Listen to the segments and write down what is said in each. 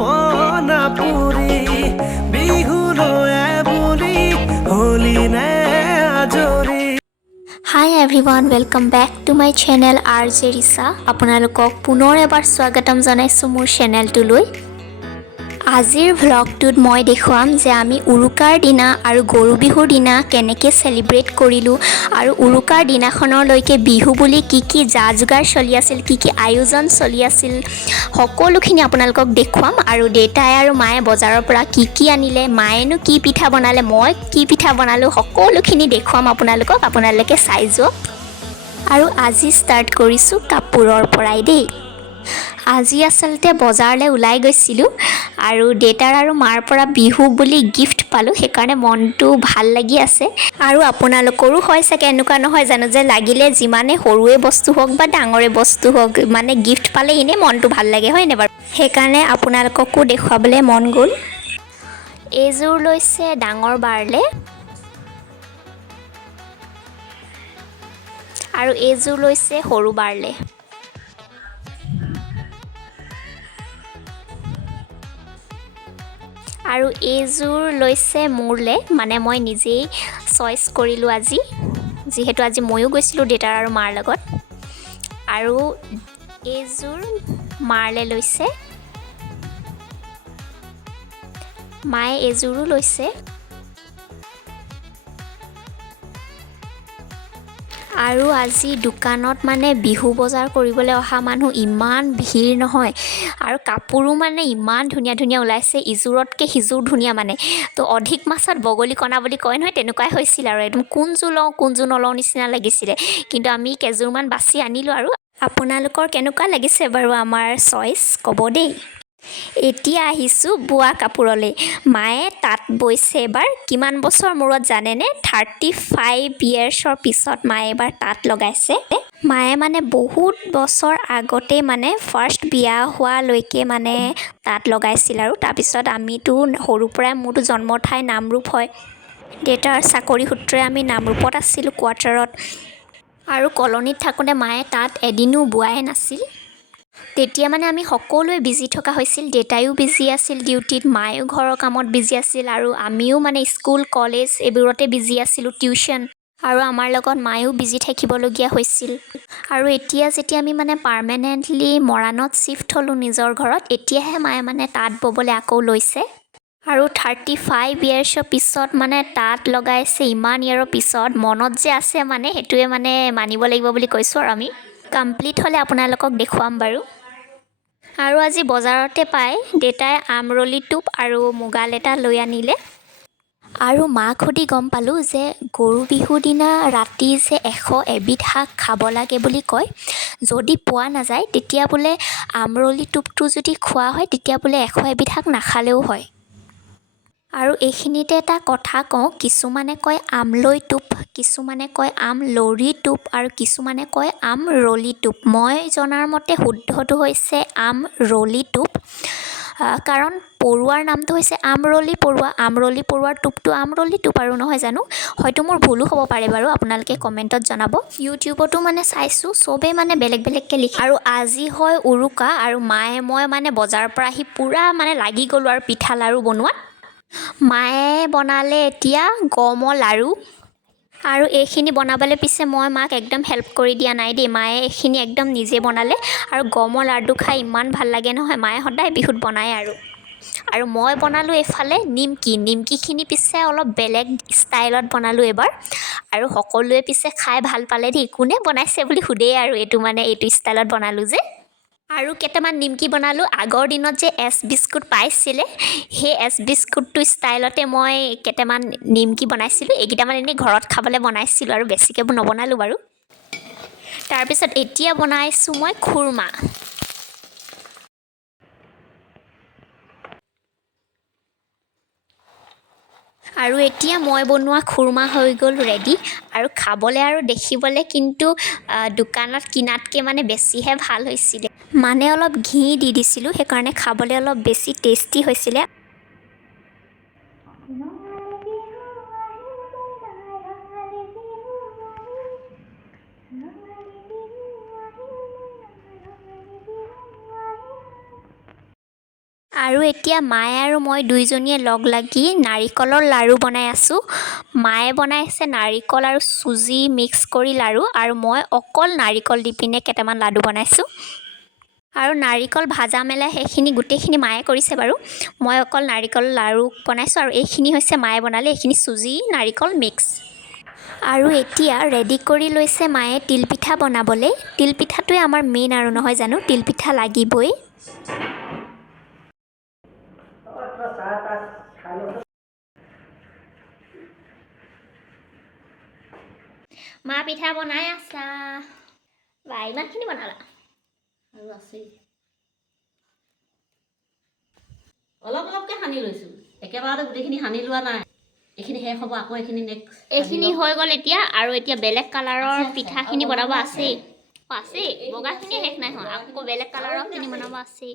পনা পুৰি বিহুলৈ বুলি হলি নে আজৰি। Hi everyone, welcome back to my channel RJ Risa. আপোনালোকক পুনৰ এবাৰ স্বাগতম জনাইছো মোৰ চেনেলটোলৈ। আজিৰ ভ্লগটোত মই দেখুৱাম যে আমি উৰুকাৰ দিনা আৰু গৰু বিহুৰ দিনা কেনেকৈ সেলিব্ৰেট কৰিলোঁ আৰু উৰুকাৰ দিনাখনলৈকে বিহু বুলি কি যা যোগাৰ চলি আছিল, কি আয়োজন চলি আছিল, সকলোখিনি আপোনালোকক দেখুৱাম। আৰু দেউতাই আৰু মায়ে বজাৰৰ পৰা কি আনিলে, মায়েনো কি পিঠা বনালে, মই কি পিঠা বনালোঁ, সকলোখিনি দেখুৱাম আপোনালোকক। আপোনালোকে চাই যাওক। আৰু আজি ষ্টাৰ্ট কৰিছোঁ কাপোৰৰ পৰাই দেই। আজি আচলতে বজাৰলৈ ওলাই গৈছিলোঁ আৰু দেউতাৰ আৰু মাৰ পৰা বিহু বুলি গিফ্ট পালোঁ, সেইকাৰণে মনটো ভাল লাগি আছে। আৰু আপোনালোকৰো হয় চাগে, এনেকুৱা নহয় জানো যে লাগিলে যিমানে সৰুৱে বস্তু হওক বা ডাঙৰে বস্তু হওক, মানে গিফ্ট পালে এনেই মনটো ভাল লাগে, হয়নে বাৰু? সেইকাৰণে আপোনালোককো দেখুৱাবলৈ মন গ'ল। এইযোৰ লৈছে ডাঙৰ বাৰলে আৰু এইযোৰ লৈছে সৰু বাৰলে। আৰু এইযোৰ লৈছে মোৰলে, মানে মই নিজেই চইচ কৰিলোঁ আজি, যিহেতু আজি ময়ো গৈছিলোঁ দেউতাৰ আৰু মাৰ লগত। আৰু এইযোৰ মাৰলে লৈছে, মায়ে এইযোৰো লৈছে। আৰু আজি দোকানত মানে বিহু বজাৰ কৰিবলৈ অহা মানুহ ইমান ভিৰ নহয়, আৰু কাপোৰো মানে ইমান ধুনীয়া ধুনীয়া ওলাইছে, ইযোৰতকৈ সিযোৰ ধুনীয়া মানে। তো অধিক মাছত বগলী কণা বুলি কয় নহয়, তেনেকুৱাই হৈছিল আৰু একদম কোনযোৰ লওঁ কোনযোৰ নলওঁ নিচিনা লাগিছিলে। কিন্তু আমি কেইযোৰমান বাছি আনিলোঁ। আৰু আপোনালোকৰ কেনেকুৱা লাগিছে বাৰু আমাৰ চইচ, ক'ব দেই। এতিয়া আহিছোঁ বোৱা কাপোৰলৈ। মায়ে তাঁত বৈছে এবাৰ, কিমান বছৰ মূৰত জানেনে? 35 yearsৰ পিছত মায়ে এবাৰ তাঁত লগাইছে। মায়ে মানে বহুত বছৰ আগতেই মানে ফাৰ্ষ্ট বিয়া হোৱালৈকে মানে তাঁত লগাইছিল। আৰু তাৰপিছত আমিতো সৰুৰ পৰাই, মোৰতো জন্মৰ ঠাই নামৰূপ হয়, দেউতাৰ চাকৰি সূত্ৰে আমি নামৰূপত আছিলোঁ কোৱাৰ্টাৰত। আৰু কলনীত থাকোঁতে মায়ে তাত এদিনো বোৱাই নাছিল। তেতিয়া মানে আমি সকলোৱে বিজি থকা হৈছিল, দেউতায়ো বিজি আছিল ডিউটিত, মায়েও ঘৰৰ কামত বিজি আছিল, আৰু আমিও মানে স্কুল কলেজ এইবোৰতে বিজি আছিলোঁ, টিউশ্যন। আৰু আমাৰ লগত মায়েও বিজি থাকিবলগীয়া হৈছিল। আৰু এতিয়া যেতিয়া আমি মানে পাৰ্মানেণ্টলি মৰাণত শ্বিফ্ট হ'লোঁ নিজৰ ঘৰত, এতিয়াহে মায়ে মানে তাঁত ব'বলৈ আকৌ লৈছে। আৰু 35 yearsৰ পিছত মানে তাঁত লগাইছে, ইমান ইয়াৰৰ পিছত মনত যে আছে, মানে সেইটোৱে মানে মানিব লাগিব বুলি কৈছোঁ। আৰু আমি কমপ্লিট হ'লে আপোনালোকক দেখুৱাম বাৰু। আৰু আজি বজাৰতে পাই দেউতাই আমৰলি টোপ আৰু মুগা লেটা লৈ আনিলে। আৰু মাক সুধি গম পালোঁ যে গৰু বিহুৰ দিনা ৰাতি যে 100 এবিধ শাক খাব লাগে বুলি কয়, যদি পোৱা নাযায় তেতিয়া বোলে আমৰলি টোপটো যদি খোৱা হয় তেতিয়া বোলে 100 এবিধ শাক নাখালেও হয়। আৰু এইখিনিতে এটা কথা কওঁ, কিছুমানে কয় আমলৈ টোপ, কিছুমানে কয় আমলৰি টোপ, আৰু কিছুমানে কয় আমৰলি টোপ। মই জনাৰ মতে শুদ্ধটো হৈছে আমৰলি টোপ, কাৰণ পৰুৱাৰ নামটো হৈছে আমৰলি পৰুৱা, আমৰলি পৰুৱাৰ টোপটো আমৰলি টোপ আৰু, নহয় জানো? হয়তো মোৰ ভুলো হ'ব পাৰে বাৰু, আপোনালোকে কমেণ্টত জনাব। ইউটিউবতো মানে চাইছোঁ, চবেই মানে বেলেগ বেলেগকৈ লিখে। আৰু আজি হয় উৰুকা, আৰু মায়ে মই মানে বজাৰৰ পৰা আহি পূৰা মানে লাগি গ'লোঁ আৰু পিঠা লাড়ু বনোৱাত। মায়ে বনালে এতিয়া গমৰ লাড়ু, আৰু এইখিনি বনাবলৈ পিছে মই মাক একদম হেল্প কৰি দিয়া নাই দেই, মায়ে এইখিনি একদম নিজে বনালে। আৰু গমৰ লাডু খাই ইমান ভাল লাগে নহয়, মায়ে সদায় বিহুত বনায়। আৰু মই বনালোঁ এইফালে নিমকিখিনি পিছে অলপ বেলেগ ষ্টাইলত বনালোঁ এইবাৰ, আৰু সকলোৱে পিছে খাই ভাল পালে দেই। কোনে বনাইছে বুলি সোধেই, আৰু এইটো মানে এইটো ষ্টাইলত বনালোঁ যে। আৰু কেইটামান নিমকি বনালোঁ, আগৰ দিনত যে এছ বিস্কুট পাইছিলে, সেই এছ বিস্কুটটো ষ্টাইলতে মই কেইটামান নিমকি বনাইছিলোঁ। এইকেইটা মানে এনেই ঘৰত খাবলৈ বনাইছিলোঁ, আৰু বেছিকৈ নবনালোঁ বাৰু। তাৰপিছত এতিয়া বনাইছোঁ মই খুৰমা। আৰু এতিয়া মই বনোৱা খুৰমা হৈ গ'ল ৰেডি। আৰু খাবলৈ আৰু দেখিবলৈ কিন্তু দোকানত কিনাতকৈ মানে বেছিহে ভাল হৈছিলে, মানে অলপ ঘি দি দিছিলোঁ, সেইকাৰণে খাবলৈ অলপ বেছি টেষ্টি হৈছিলে। আৰু এতিয়া মায়ে আৰু মই দুইজনীয়ে লগ লাগি নাৰিকলৰ লাড়ু বনাই আছোঁ। মায়ে বনাইছে নাৰিকল আৰু চুজি মিক্স কৰি লাড়ু, আৰু মই অকল নাৰিকল দি পিনে কেইটামান লাডু বনাইছোঁ। আৰু নাৰিকল ভাজা মেলা সেইখিনি গোটেইখিনি মায়ে কৰিছে বাৰু। মই অকল নাৰিকল লাড়ু বনাইছোঁ, আৰু এইখিনি হৈছে মায়ে বনালে, এইখিনি চুজি নাৰিকল মিক্স। আৰু এতিয়া ৰেডি কৰি লৈছে মায়ে তিলপিঠা বনাবলৈ। তিলপিঠাটোৱে আমাৰ মেইন আৰু নহয় জানো, তিলপিঠা লাগিবই। মা পিঠা বনাই আছা বা ইমানখিনি বনালা আৰু আছেই অলপ অলপকৈ সানি লৈছোঁ, একেবাৰতে গোটেইখিনি সানি লোৱা নাই। এইখিনি শেষ হ'ব, আকৌ এইখিনি নেক্সট এইখিনি হৈ গ'ল এতিয়া। আৰু এতিয়া বেলেগ কালাৰৰ পিঠাখিনি বনাব আছেই। আছেই, বগাখিনি শেষ নাই হোৱা, আকৌ বেলেগ কালাৰৰখিনি বনাব আছেই।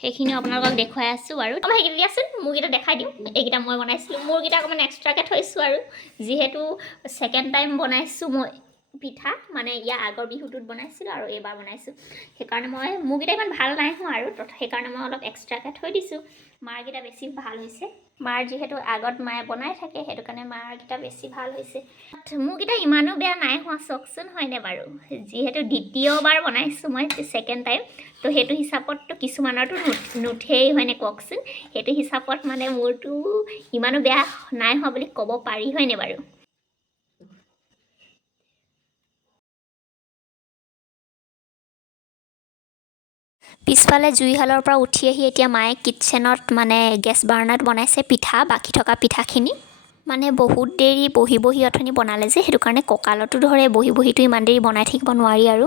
সেইখিনিও আপোনালোকক দেখুৱাই আছোঁ বাৰু। মই সেইকেইটা দিয়াচোন, মোৰকেইটা দেখাই দিওঁ। এইকেইটা মই বনাইছিলোঁ, মোৰকেইটা অকণমান এক্সট্ৰাকৈ থৈছোঁ আৰু, যিহেতু ছেকেণ্ড টাইম বনাইছোঁ মই পিঠা, মানে ইয়াৰ আগৰ বিহুটোত বনাইছিলোঁ আৰু এইবাৰ বনাইছোঁ। সেইকাৰণে মই মোৰকেইটা ইমান ভাল নাই হোৱা আৰু, সেইকাৰণে মই অলপ এক্সট্ৰাকৈ থৈ দিছোঁ। মাৰকেইটা বেছি ভাল হৈছে। মাৰ যিহেতু আগত মায়ে বনাই থাকে, সেইটো কাৰণে মাৰকেইটা বেছি ভাল হৈছে। মোৰকেইটা ইমানো বেয়া নাই হোৱা চাওকচোন, হয়নে বাৰু? যিহেতু দ্বিতীয়বাৰ বনাইছোঁ মই, ছেকেণ্ড টাইম, তো সেইটো হিচাপততো কিছুমানৰতো নুঠেই, হয়নে কওকচোন? সেইটো হিচাপত মানে মোৰতো ইমানো বেয়া নাই হোৱা বুলি ক'ব পাৰি, হয়নে বাৰু? পিছফালে জুইশালৰ পৰা উঠি আহি এতিয়া মায়ে কিটচেনত মানে গেছ বাৰ্ণাৰত বনাইছে পিঠা, বাকী থকা পিঠাখিনি। মানে বহুত দেৰি বহি বহি অথনি বনালে যে, সেইটো কাৰণে কঁকালতো ধৰে, বহি বহিতো ইমান দেৰি বনাই থাকিব নোৱাৰি আৰু।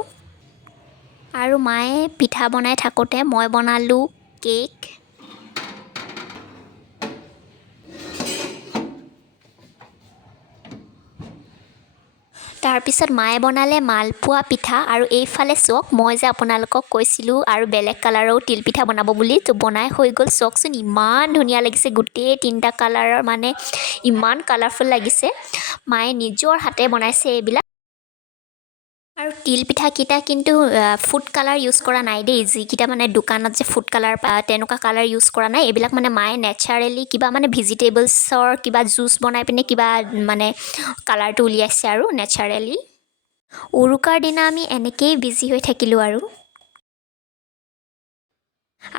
আৰু মায়ে পিঠা বনাই থাকোঁতে মই বনালোঁ কেক। তাৰপিছত মায়ে বনালে মালপোৱা পিঠা। আৰু এইফালে চাওক, মই যে আপোনালোকক কৈছিলোঁ আৰু বেলেগ কালাৰৰো তিলপিঠা বনাব বুলি, তো বনাই হৈ গ'ল। চাওকচোন ইমান ধুনীয়া লাগিছে, গোটেই তিনিটা কালাৰৰ, মানে ইমান কালাৰফুল লাগিছে। মায়ে নিজৰ হাতে বনাইছে এইবিলাক। আৰু তিলপিঠাকেইটা কিন্তু ফুড কালাৰ ইউজ কৰা নাই দেই, যিকেইটা মানে দোকানত যে ফুড কালাৰ তেনেকুৱা কালাৰ ইউজ কৰা নাই। এইবিলাক মানে মায়ে নেচাৰেলি কিবা মানে ভেজিটেবলছৰ কিবা জুচ বনাই পিনে কিবা মানে কালাৰটো উলিয়াইছে আৰু নেচাৰেলি। উৰুকাৰ দিনা আমি এনেকেই বিজি হৈ থাকিলোঁ আৰু।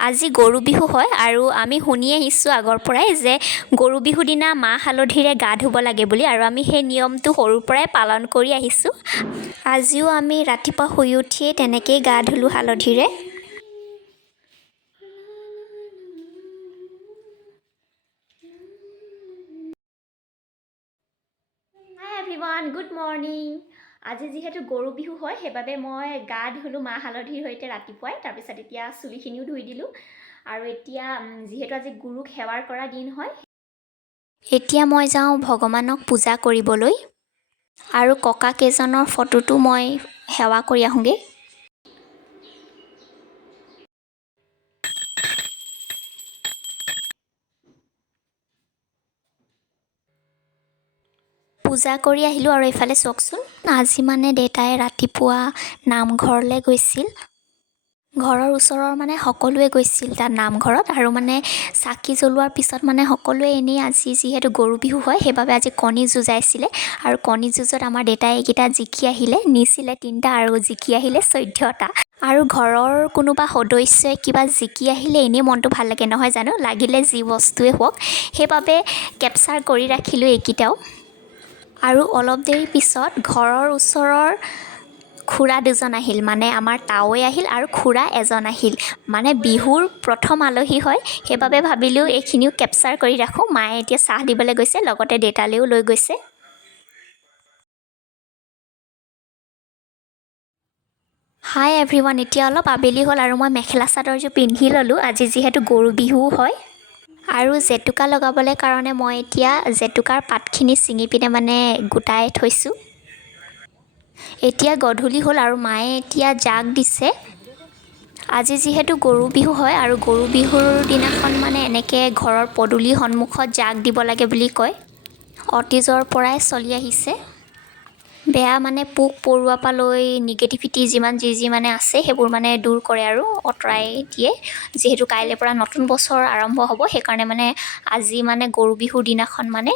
আজি গৰু বিহু হয়, আৰু আমি শুনি আহিছোঁ আগৰ পৰাই যে গৰু বিহুৰ দিনা মাহ হালধিৰে গা ধুব লাগে বুলি, আৰু আমি সেই নিয়মটো সৰুৰ পৰাই পালন কৰি আহিছোঁ। আজিও আমি ৰাতিপুৱা শুই উঠিয়েই তেনেকেই গা ধুলোঁ হালধিৰে। হাই এভৰিৱান, গুড মৰ্ণিং। আজি যিহেতু গৰু বিহু হয়, সেইবাবে মই গা ধুলোঁ মাহ হালধিৰ সৈতে ৰাতিপুৱাই। তাৰপিছত এতিয়া চুলিখিনিও ধুই দিলোঁ। আৰু এতিয়া যিহেতু আজি গুৰুক সেৱাৰ কৰা দিন হয়, এতিয়া মই যাওঁ ভগৱানক পূজা কৰিবলৈ। আৰু ককা কেইজনৰ ফটোটো মই সেৱা কৰি আহোঁগৈ। পূজা কৰি আহিলোঁ। আৰু এইফালে চাওকচোন, আজি মানে দেউতাই ৰাতিপুৱা নামঘৰলৈ গৈছিল। ঘৰৰ ওচৰৰ মানে সকলোৱে গৈছিল তাত নামঘৰত। আৰু মানে চাকি জ্বলোৱাৰ পিছত মানে সকলোৱে এনেই, আজি যিহেতু গৰু বিহু হয়, সেইবাবে আজি কণী যুঁজাইছিলে। আৰু কণী যুঁজত আমাৰ দেউতাই এইকেইটা জিকি আহিলে, নিছিলে 3টা আৰু জিকি আহিলে 14টা। আৰু ঘৰৰ কোনোবা সদস্যই কিবা জিকি আহিলে এনেই মনটো ভাল লাগে, নহয় জানো? লাগিলে যি বস্তুৱে হওক, সেইবাবে কেপচাৰ কৰি ৰাখিলোঁ এইকেইটাও। আৰু অলপ দেৰি পিছত ঘৰৰ ওচৰৰ খুৰা দুজন আহিল, মানে আমাৰ তাৱৈ আহিল আৰু খুৰা এজন আহিল। মানে বিহুৰ প্ৰথম আলহী হয়, সেইবাবে ভাবিলোঁ এইখিনিও কেপচাৰ কৰি ৰাখোঁ। মায়ে এতিয়া চাহ দিবলৈ গৈছে, লগতে দেউতালৈও লৈ গৈছে। হাই এভৰিৱান, এতিয়া অলপ আবেলি হ'ল আৰু মই মেখেলা চাদৰযোৰ পিন্ধি ল'লোঁ, আজি যিহেতু গৰু বিহুও হয়। আৰু জেতুকা লগাবলৈ কাৰণে মই এতিয়া জেতুকাৰ পাতখিনি ছিঙি পিনে মানে গোটাই থৈছোঁ। এতিয়া গধূলি হ'ল আৰু মায়ে এতিয়া জাগ দিছে। আজি যিহেতু গৰু বিহু হয়, আৰু গৰু বিহুৰ দিনাখন মানে এনেকৈ ঘৰৰ পদূলিৰ সন্মুখত জাগ দিব লাগে বুলি কয়, অতীজৰ পৰাই চলি আহিছে। বেয়া মানে পোক পৰুৱাৰ পৰা লৈ নিগেটিভিটি যিমান যি মানে আছে সেইবোৰ মানে দূৰ কৰে আৰু আঁতৰাই দিয়ে। যিহেতু কাইলৈৰ পৰা নতুন বছৰ আৰম্ভ হ'ব, সেইকাৰণে মানে আজি মানে গৰু বিহুৰ দিনাখন মানে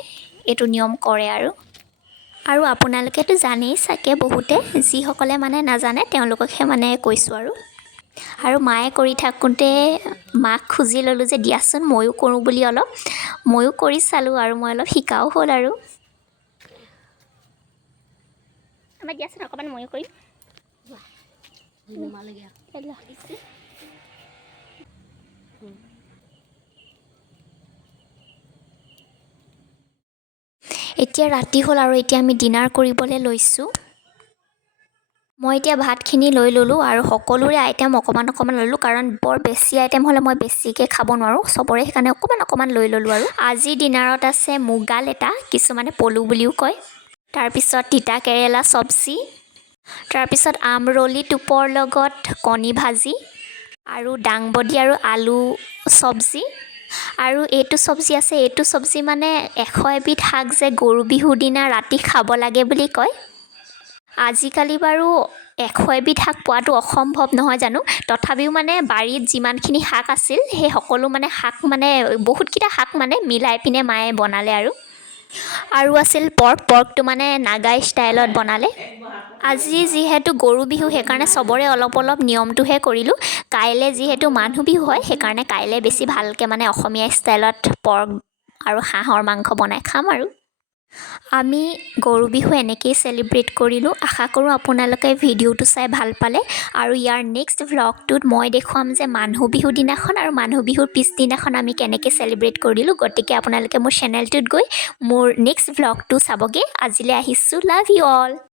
এইটো নিয়ম কৰে আৰু আপোনালোকেতো জানেই চাগে বহুতে, যিসকলে মানে নাজানে তেওঁলোককহে মানে কৈছোঁ আৰু মায়ে কৰি থাকোঁতে মাক খুজি ল'লোঁ যে দিয়াচোন ময়ো কৰোঁ বুলি অলপ। ময়ো কৰি চালোঁ আৰু মই অলপ শিকাও হ'ল আৰু। আমাৰ দিয়াচোন অকণমান ময়ো কৰিম। এতিয়া ৰাতি হ'ল আৰু এতিয়া আমি ডিনাৰ কৰিবলৈ লৈছোঁ। মই এতিয়া ভাতখিনি লৈ ল'লোঁ আৰু সকলোৰে আইটেম অকণমান ল'লোঁ, কাৰণ বৰ বেছি আইটেম হ'লে মই বেছিকৈ খাব নোৱাৰোঁ, চবৰে সেইকাৰণে অকণমান লৈ ল'লোঁ আৰু। আজি ডিনাৰত আছে মুগা লেটা, কিছুমানে পলু বুলিও কয়, তাৰপিছত তিতা কেৰেলা চব্জি, তাৰপিছত আমৰলি টোপৰ লগত কণী ভাজি আৰু দাংবডি আৰু আলু চব্জি। আৰু এইটো চব্জি আছে, এইটো চব্জি মানে 100 এবিধ শাক যে গৰু বিহুৰ দিনা ৰাতি খাব লাগে বুলি কয়। আজিকালি বাৰু 100 এবিধ শাক পোৱাটো অসম্ভৱ নহয় জানো, তথাপিও মানে বাৰীত যিমানখিনি শাক আছিল সেই সকলো মানে শাক মানে বহুতকেইটা শাক মানে মিলাই পিনে মায়ে বনালে আৰু আছিল পৰ্কটো মানে নাগাই ষ্টাইলত বনালে। আজি যিহেতু গৰু বিহু সেইকাৰণে চবৰে অলপ নিয়মটোহে কৰিলোঁ। কাইলৈ যিহেতু মানুহ বিহু হয়, সেইকাৰণে কাইলৈ বেছি ভালকৈ মানে অসমীয়া ষ্টাইলত পৰ্ক আৰু হাঁহৰ মাংস বনাই খাম আৰু। আমি গৰু বিহু এনেকৈয়ে চেলিব্ৰেট কৰিলোঁ। আশা কৰোঁ আপোনালোকে ভিডিঅ'টো চাই ভাল পালে আৰু ইয়াৰ নেক্সট ভ্লগটোত মই দেখুৱাম যে মানুহ বিহুৰ দিনাখন আৰু মানুহ বিহুৰ পিছদিনাখন আমি কেনেকৈ চেলিব্ৰেট কৰিলোঁ। গতিকে আপোনালোকে মোৰ চেনেলটোত গৈ মোৰ নেক্সট ভ্লগটো চাবগৈ। আজিলৈ আহিছোঁ, লাভ ইউ অল।